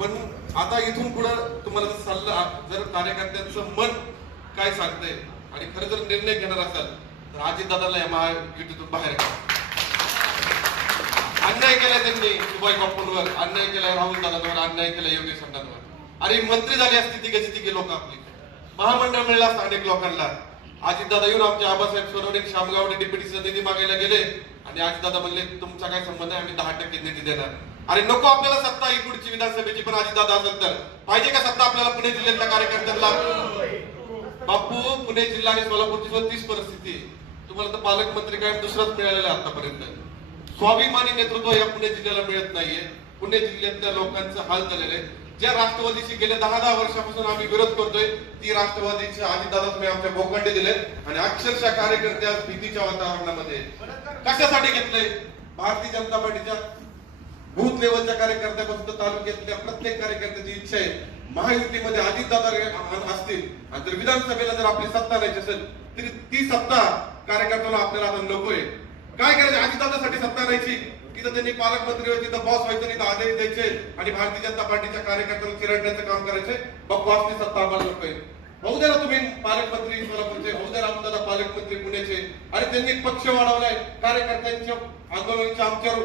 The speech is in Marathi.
पण आता इथून पुढं तुम्हाला सल्ला जर कार्यकर्त्यांचं मन काय सांगतंय आणि खरं जर निर्णय घेणार असाल तर अजितदादाला या महायुतीतून बाहेर काढा. अन्याय केलाय त्यांनी दुबाई बापूंवर अन्याय केलाय राहुल दादांवर अन्याय केलाय योगेश अण्णांवर अरे मंत्री झाली असती तिघे तिघे लोक आपली? महामंडळ मिळला असतं अनेक लोकांना. अजितदादा येऊन आमचे आबासाहेब सोनवणे शामगावडे डिप्युटी निधी मागायला गेले आणि अजितदादा म्हणले तुमचा काय संबंध आहे? आम्ही दहा टक्के निधी देणार. अरे नको आपल्याला सत्ता ही पुढची विधानसभेची पण अजितदादा असेल तर पाहिजे का सत्ता आपल्याला पुणे जिल्ह्यातल्या कार्यकर्त्यांना? बापू पुणे जिल्हा आणि सोलापूरची सुद्धा तीच परिस्थिती तुम्हाला तर पालकमंत्री काय दुसराच मिळालेला आतापर्यंत. स्वाभिमानी नेतृत्व या पुणे जिल्ह्याला मिळत नाहीये. पुणे जिल्ह्यातल्या लोकांचं हाल झालेलं आहे. ज्या राष्ट्रवादीशी गेल्या दहा दहा वर्षापासून आम्ही विरोध करतोय ती राष्ट्रवादीच्या आजीदादा तुम्ही आमच्या भोकंडे दिले आणि अक्षरशः कार्यकर्ते आज भीतीच्या वातावरणामध्ये कशासाठी घेतलंय? भारतीय जनता पार्टीच्या बूथ लेवलच्या कार्यकर्त्यापासून तर तालुक्यातल्या प्रत्येक कार्यकर्त्याची इच्छा आहे. महायुतीमध्ये अजितदादा दादा असतील. आणि जर विधानसभेला जर आपली सत्ता न्यायची असेल तरी ती सत्ता कार्यकर्त्याला आपल्याला आता नकोय काय करायचं? अजितदादासाठी सत्ता न्यायची. तिथं त्यांनी पालकमंत्री व्हायचे तिथं बॉस व्हायचे तिथं आदेश द्यायचे. आणि भारतीय जनता पार्टीच्या कार्यकर्त्याला चिरडण्याचं काम करायचे. मग बॉसची सत्ता आम्हाला नकोय होऊ द्या तुम्ही पालकमंत्री सोलापूरचे. होऊ द्या रामदादा पालकमंत्री पुण्याचे. आणि त्यांनी पक्ष वाढवलाय. कार्यकर्त्यांच्या आंदोलनाच्या आमच्यावर